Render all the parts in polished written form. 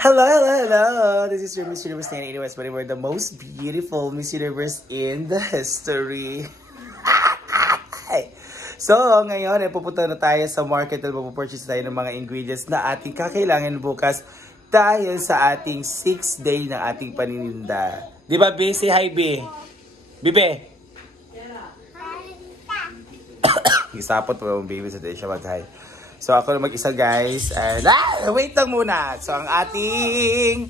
Hello, hello, hello! This is your Miss Universe 1981, but we're the most beautiful Miss Universe in the history. So, ngayon, pupunta na tayo sa market at mapupurchase tayo ng mga ingredients na ating kakailangan bukas dahil sa ating 6th day ng ating panininda. Di ba, B? Say hi, B. Bibe! Isapot pa yung baby sa day siya mag-hi. So, ako na mag-isa, guys. And, wait lang muna. So, ang ating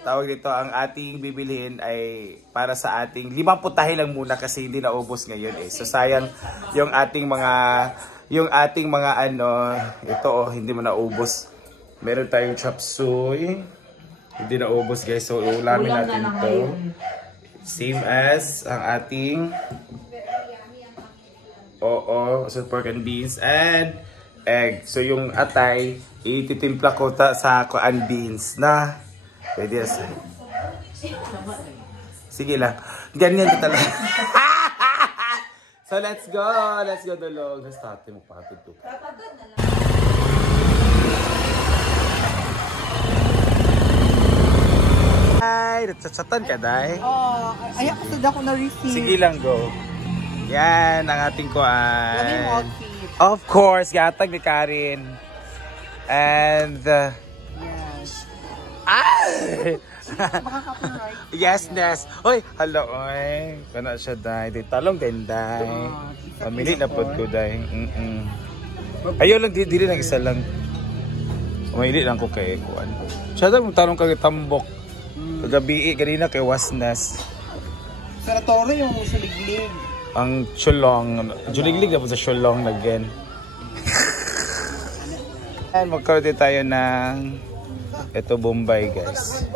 tawag dito, ang ating bibilhin ay para sa ating 5 putahe lang muna kasi hindi naubos ngayon eh. So, sayang yung ating mga, hindi mo naubos. Meron tayong chop suey. Hindi naubos, guys. So, ulamin natin ito. Same as ang ating so pork and beans and egg. So yung atay, ititimpla ko sa and beans na pwede yan. Sige lang. Ganyan kita lang. So let's go. Let's go dulog. Let's start mo pa ito. Ay, natsatan ka, day? Oh, ayak ko ako na-receive. Sige lang, go. Yan, ang ating kuan. Lagi mo outfit. Of course, gatag ni Karin. And, Yes. Yes, Nes. Uy, hello, oy. Kana siya, day. Talong din, day. Pamili na po ko, day. Ayaw lang, dili lang isa lang. Pamili lang ko kay kuan. Siya daw, talong kay tambok. Kagabi, kanina kay Wasnes. Sa Toro yung suliglig. Ang chulong. Juliglig na po sa chulong again. And magkaroon din tayo ng ito Bombay, guys.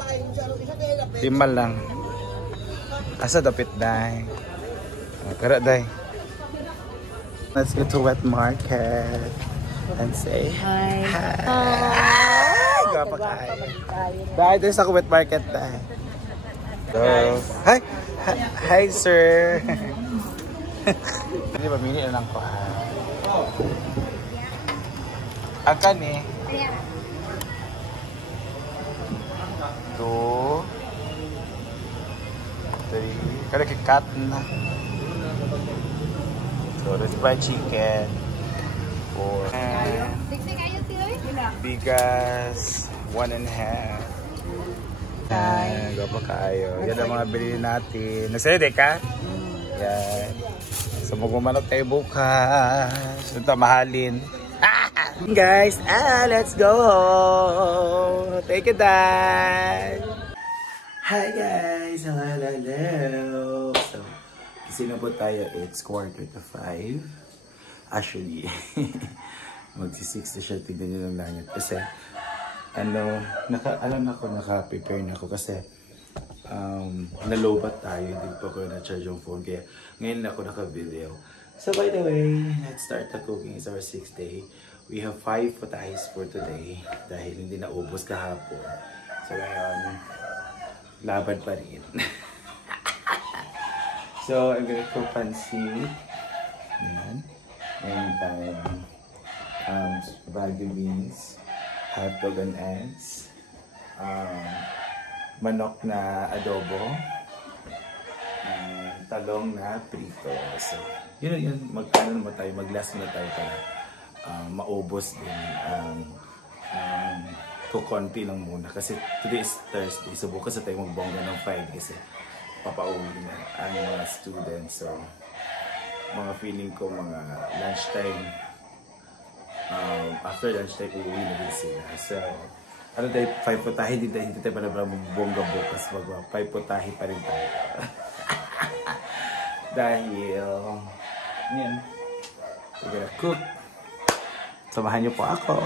5 lang. Asa dapit, day. Kara, day. Let's go to wet market and say hi. Hi. Gapa kayo. Bye, there's ako wet market, day. So, hi. Hi, sir. Hindi ba, mini na lang ko, ha? Akan eh. 2 3 kada kikat na. So, let's buy chicken. 4 bigas 1.5. Gapa kayo. Yan ang mga bilhin natin. Nagsayad ka? Yan. So magmamanok tayo bukas. Ito mahalin. Guys, let's go. Take it down. Hi guys. Hello. So, sino po tayo? It's 4:45. Actually, magsi-6 na siya. Tignan nyo lang langit. Kasi, naka-prepare na ako kasi nalobat tayo, hindi pa ko na-charge yung phone, kaya ngayon ako naka-video. So by the way, let's start the cooking. It's our 6th day. We have 5 putahes for today dahil hindi naubos kahapon. So ngayon, laban pa rin. So I'm gonna cook pancit. Ayan. Ngayon tayo bagyo beans, hotdog and eggs, manok na adobo, talong na prito. So, yun, mag-last na tayo para maubos din kukonti lang muna. Kasi today is Thursday, so bukas na tayo magbongga ng Friday kasi papauwi na ang mga students. So, mga feeling ko mga lunchtime, after lunchtime, uuwi na din sila. So, ano tayo, 5 putahe, hindi tayo pala bongga bukas, 5 putahe pa rin tayo. Dahil, yan, we're gonna cook. Samahan niyo po ako.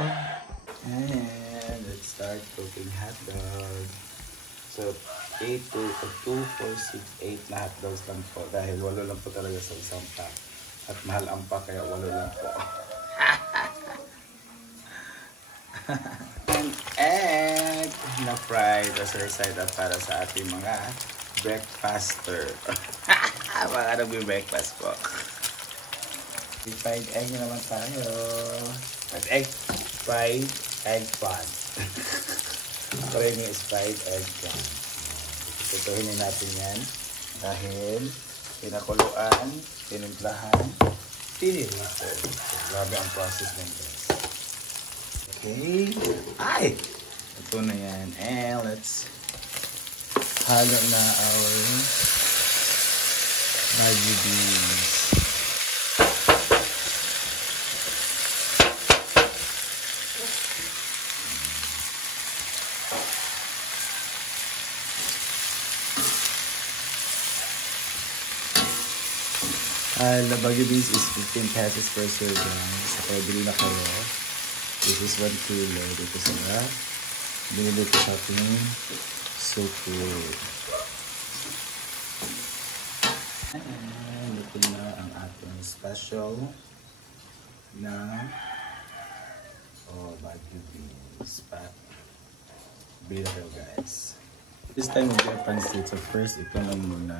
And let's start cooking hotdog. So, 2, 4, 6, 8 na hotdogs lang po. Dahil 8 lang po talaga sa isang pack. At mahal ang pack, kaya 8 lang po. Egg na fried as a side up para sa ating mga breakfaster. Mga nagbe-breakfast po. Fried egg na naman tayo. Fried egg. fried eggplant. Try niyo is fried eggplant. Tutuhin natin yan. Dahil pinakuluan, tinimplahan, tinilito. Grabe ang process ng guys. Okay. Ay! Ito na yan. And let's halo na our Bagu beans. The Bagu beans is 15 pesos per serving. So, kaya bili na kayo. This is 1 kilo. Dito sa binili ko sa ating suko. And ito na ang ating special na Bagu beans. Bili na kayo guys. This time we'll get pancit. So first, ito lang muna.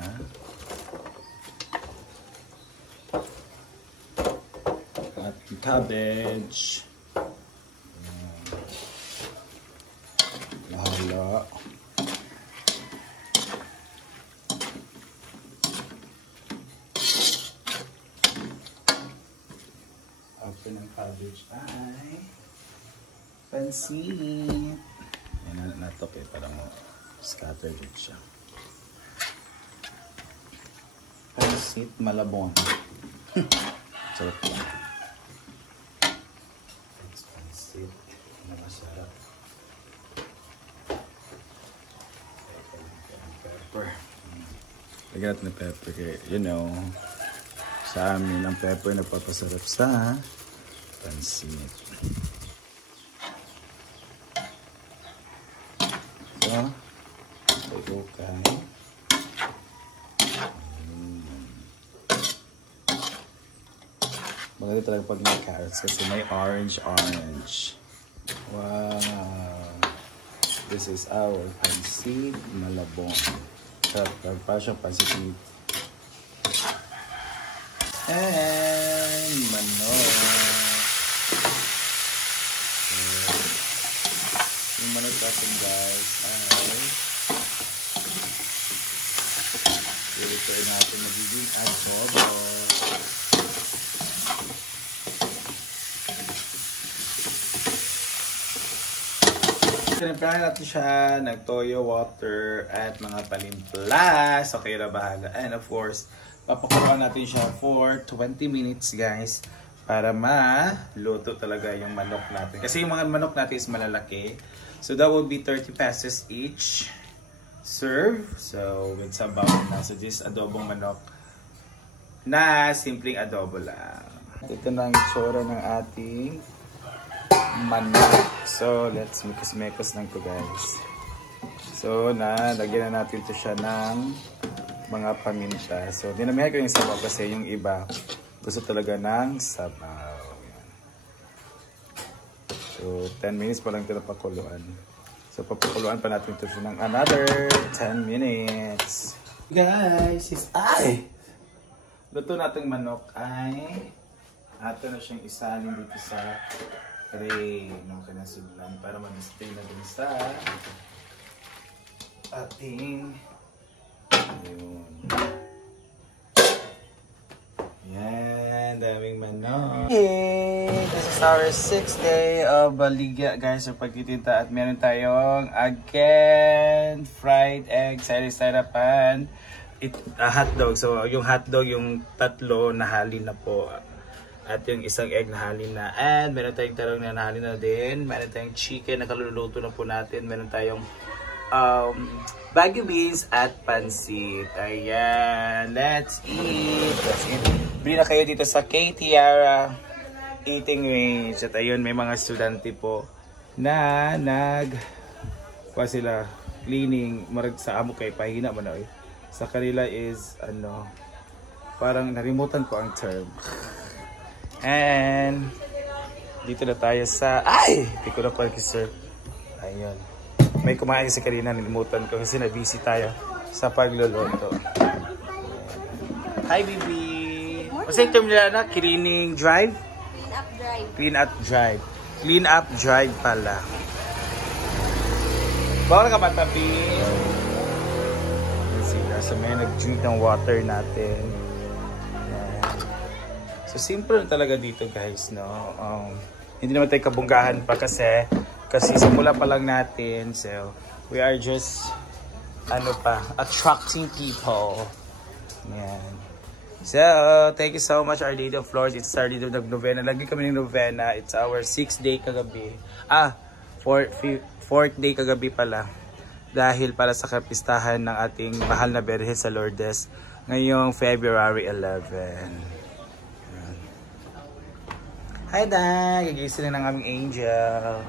Cabbage. Lahala. Open ng cabbage ay pansit. Yan natok eh, parang scatter din siya. Pansit malabon. Sarap lang. Masarap. Pepper. Lagyan natin ng pepper kaya, you know, sa amin ang pepper nagpapasarap sa pansit. So, lagyan. Maganda talaga pag may carrots kasi may orange. Wow! This is our pansit malabon. Sarap, para siyang pansit. And manok. Yung manok natin guys ay ito natin magiging adobo. Sinimplahan natin siya ng toyo, water, at mga palimpla. So, kayo na bahala. And of course, papakuluan natin siya for 20 minutes, guys. Para maluto talaga yung manok natin. Kasi yung mga manok natin is malalaki. So, that will be 30 pesos each serve. So, with sabaw na. So, this adobong manok na simpleng adobo lang. Ito na ang itsura ng ating manok. So, let's mekos lang to guys. So, lagyan na natin to siya ng mga paminta. So, dinamihan ko yung sabaw kasi yung iba gusto talaga ng sabaw. So, 10 minutes pa lang ito napakuluan. So, papakuluan pa natin ito ng another 10 minutes. Guys, luto nating manok ay ato na siyang isalin dito sa tray ng kanasudlan para mag-stay na din sa ating yan, daming manok. Hey, this is our 6th day of baligya guys sa pagtitinta at meron tayong again fried egg side-pan hotdog. So yung hotdog yung tatlo nahalin na po. At yung isang egg na halin na. And meron tayong talong na nahalin na din. Meron tayong chicken na kaluluto na po natin. Meron tayong Bagu beans at pansit. Ayan. Let's eat. Bili na kayo dito sa K Tiara Eating Range. At ayun, may mga estudyante po na sila cleaning. Marag sa amo kay pahina mo na eh. Sa kanila is parang narimutan ko ang term. And dito na tayo sa hindi ko na pag-serve. Ayun. May kumain kasi kanina, nilimutan ko kasi na-busy tayo sa pagluluto. Hi, baby! Kasi yung term nila na, cleaning drive? Clean up drive. Clean up drive. Clean up drive pala. Bawal ka matabi. Sila. So may nag-drink ng water natin. Yan. So simple talaga dito guys, no? Hindi naman tayo kabunggahan pa kasi simula pa lang natin. So we are just attracting people. Yan. So, thank you so much, Our Lady of Lords. It's our Lady of Novena. Lagi kami ng novena. It's our 6th day kagabi. 4th day kagabi pala. Dahil para sa kapistahan ng ating mahal na Berhe sa Lourdes ngayong February 11. Hi, Day! Gigising na ng aming angel.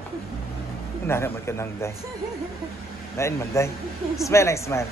Naman ka ng Day. Dain man, Day. Smile lang, smile.